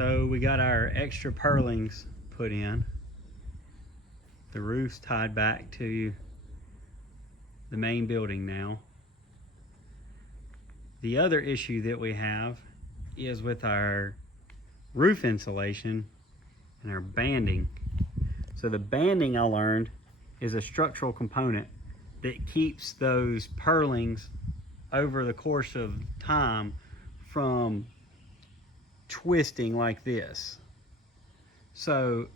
So we got our extra purlings put in. The roof's tied back to the main building now. The other issue that we have is with our roof insulation and our banding. So the banding, I learned, is a structural component that keeps those purlings over the course of time from twisting like this. So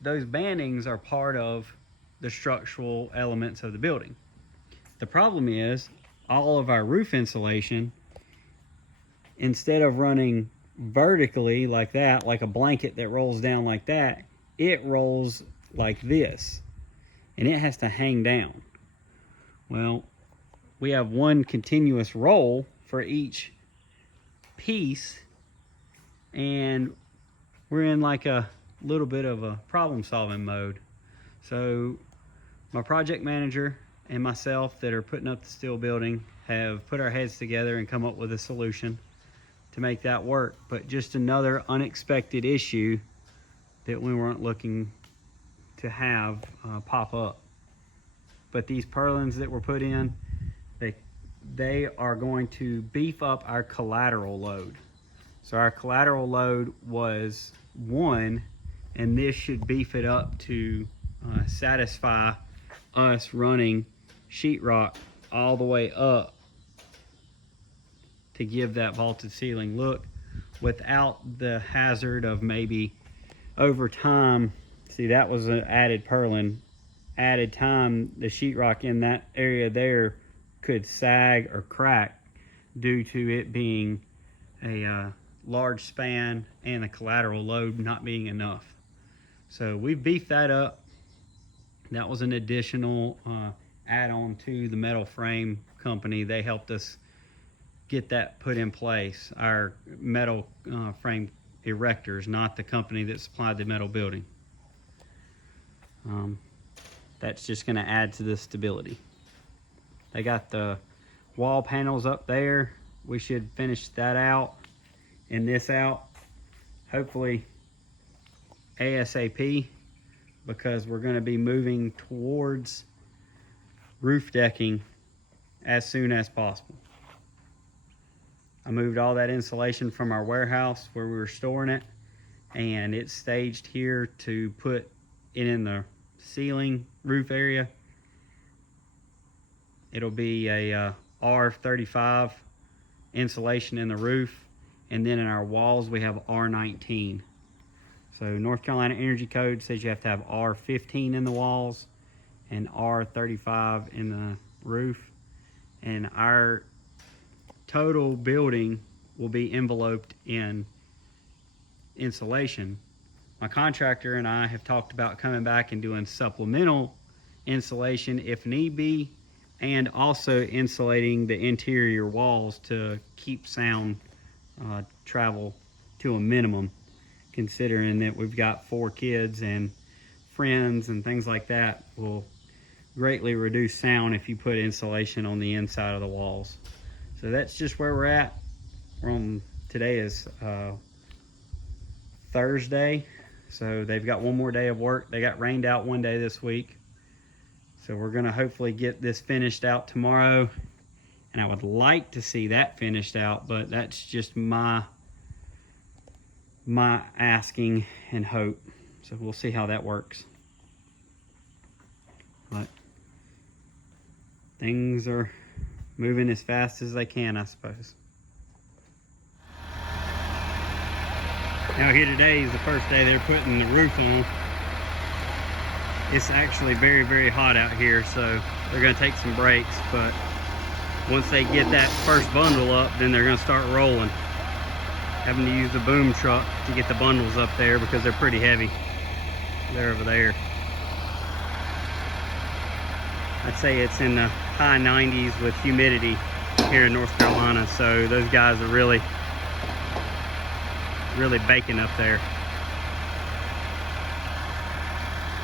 those bandings are part of the structural elements of the building. The problem is all of our roof insulation, instead of running vertically like that, like a blanket that rolls down like that, it rolls like this, and it has to hang down. Well, we have one continuous roll for each piece, and we're in like a little bit of a problem solving mode. So my project manager and myself that are putting up the steel building have put our heads together and come up with a solution to make that work. But just another unexpected issue that we weren't looking to have pop up. But these purlins that were put in, they are going to beef up our collateral load. So our collateral load was 1, and this should beef it up to satisfy us running sheetrock all the way up to give that vaulted ceiling look without the hazard of maybe over time. See, that was an added purlin. Added time, the sheetrock in that area there could sag or crack due to it being a large span and the collateral load not being enough. So we beefed that up. That was an additional add-on to the metal frame company. They helped us get that put in place. Our metal frame erectors, not the company that supplied the metal building. That's just going to add to the stability. They got the wall panels up there. We should finish that out and this out, hopefully ASAP, because we're going to be moving towards roof decking as soon as possible. I moved all that insulation from our warehouse where we were storing it, and it's staged here to put it in the ceiling roof area. It'll be a R35 insulation in the roof, and then in our walls we have R19. So North Carolina Energy Code says you have to have R15 in the walls and R35 in the roof, and our total building will be enveloped in insulation. My contractor and I have talked about coming back and doing supplemental insulation if need be, and also insulating the interior walls to keep sound travel to a minimum, considering that we've got 4 kids and friends and things like that. Will greatly reduce sound if you put insulation on the inside of the walls. So that's just where we're at. Today is Thursday, so they've got one more day of work. They got rained out one day this week, so we're gonna hopefully get this finished out tomorrow, and I would like to see that finished out, but that's just my asking and hope. So we'll see how that works. But things are moving as fast as they can, I suppose. Now here today is the first day they're putting the roof on. It's actually very, very hot out here, so they're gonna take some breaks, but once they get that first bundle up, then they're gonna start rolling. Having to use the boom truck to get the bundles up there because they're pretty heavy. They're over there. I'd say it's in the high 90s with humidity here in North Carolina, so those guys are really baking up there.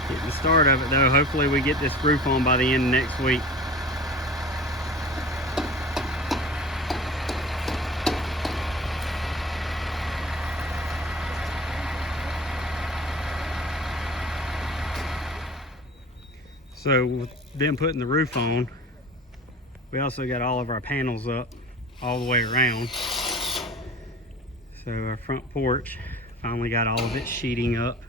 Getting the start of it though. Hopefully we get this roof on by the end of next week. So with them putting the roof on, we also got all of our panels up all the way around. So our front porch finally got all of its sheeting up.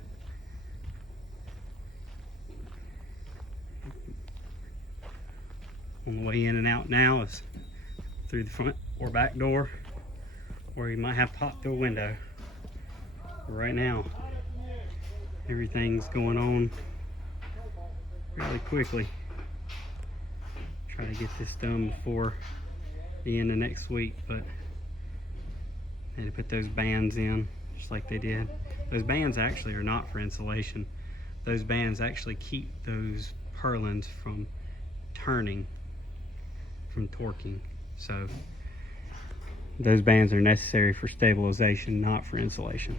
On the way in and out now is through the front or back door, or you might have to pop through a window. But right now, everything's going on really quickly. Try to get this done before the end of next week, but I had to put those bands in just like they did. Those bands actually are not for insulation. Those bands actually keep those purlins from turning, from torquing. So those bands are necessary for stabilization, not for insulation.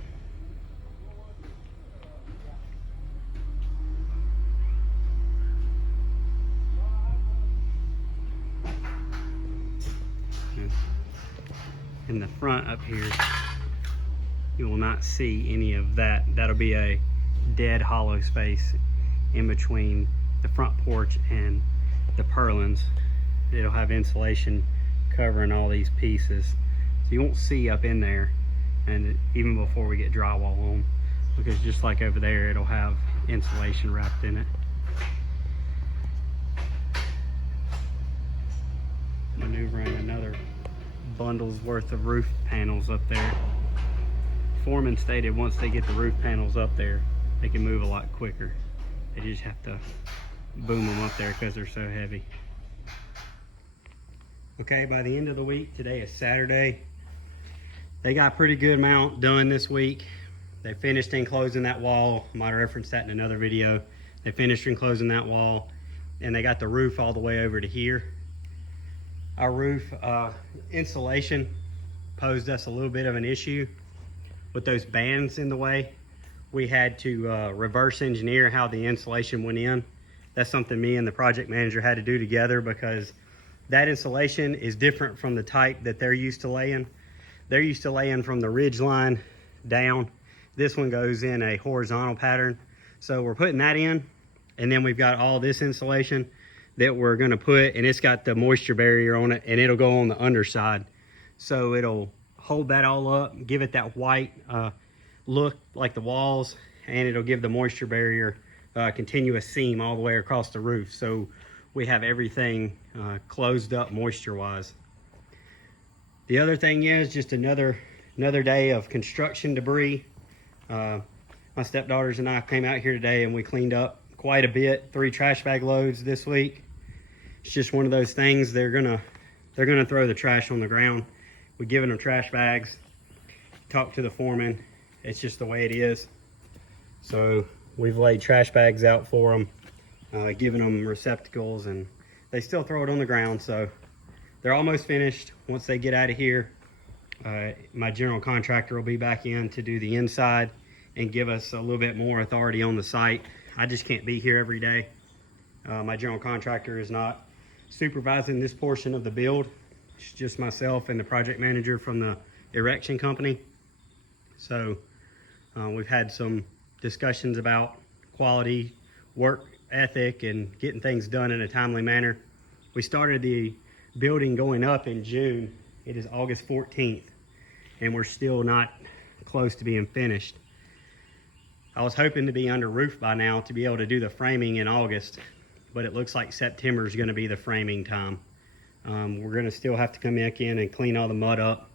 In the front up here, you will not see any of that. That'll be a dead hollow space in between the front porch and the purlins. It'll have insulation covering all these pieces, so you won't see up in there, and even before we get drywall on, because just like over there, it'll have insulation wrapped in it. Maneuvering another bundle's worth of roof panels up there. Foreman stated once they get the roof panels up there, they can move a lot quicker. They just have to boom them up there because they're so heavy. Okay, by the end of the week, today is Saturday, they got a pretty good amount done this week. They finished enclosing that wall. I might reference that in another video. They finished enclosing that wall, and they got the roof all the way over to here. Our roof insulation posed us a little bit of an issue with those bands in the way. We had to reverse engineer how the insulation went in. That's something me and the project manager had to do together, because that insulation is different from the type that they're used to laying. They're used to laying from the ridge line down. This one goes in a horizontal pattern. So we're putting that in, and then we've got all this insulation that we're gonna put, and it's got the moisture barrier on it, and it'll go on the underside. So it'll hold that all up, give it that white look like the walls, and it'll give the moisture barrier continuous seam all the way across the roof. So we have everything closed up moisture wise. The other thing is just another day of construction debris. My stepdaughters and I came out here today and we cleaned up quite a bit, 3 trash bag loads this week. It's just one of those things. They're gonna throw the trash on the ground. We're giving them trash bags, talked to the foreman. It's just the way it is. So we've laid trash bags out for them, giving them receptacles, and they still throw it on the ground. So they're almost finished. Once they get out of here, my general contractor will be back in to do the inside and give us a little bit more authority on the site. I just can't be here every day. My general contractor is not supervising this portion of the build. It's just myself and the project manager from the erection company. So we've had some discussions about quality, work ethic, and getting things done in a timely manner. We started the building going up in June. It is August 14th, and we're still not close to being finished. I was hoping to be under roof by now to be able to do the framing in August, but it looks like September is going to be the framing time. We're going to still have to come back in and clean all the mud up.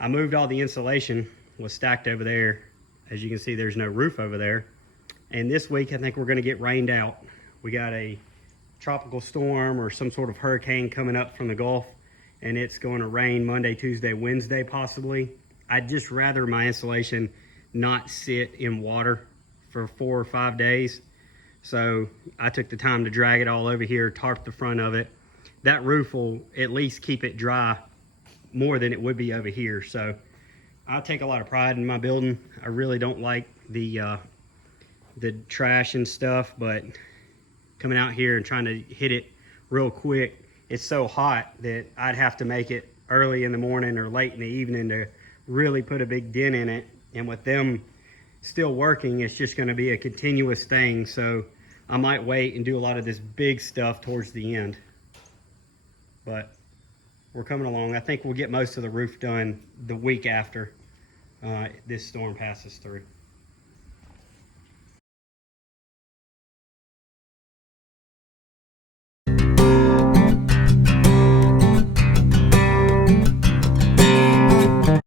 I moved all the insulation, was stacked over there. As you can see, there's no roof over there. And this week, I think we're going to get rained out. We got a tropical storm or some sort of hurricane coming up from the Gulf, and it's going to rain Monday, Tuesday, Wednesday possibly. I'd just rather my insulation not sit in water for 4 or 5 days. So I took the time to drag it all over here, tarp the front of it. That roof will at least keep it dry more than it would be over here. So I take a lot of pride in my building. I really don't like the trash and stuff, but coming out here and trying to hit it real quick, it's so hot that I'd have to make it early in the morning or late in the evening to really put a big dent in it. And with them still working, it's just going to be a continuous thing. So I might wait and do a lot of this big stuff towards the end. But we're coming along. I think we'll get most of the roof done the week after this storm passes through.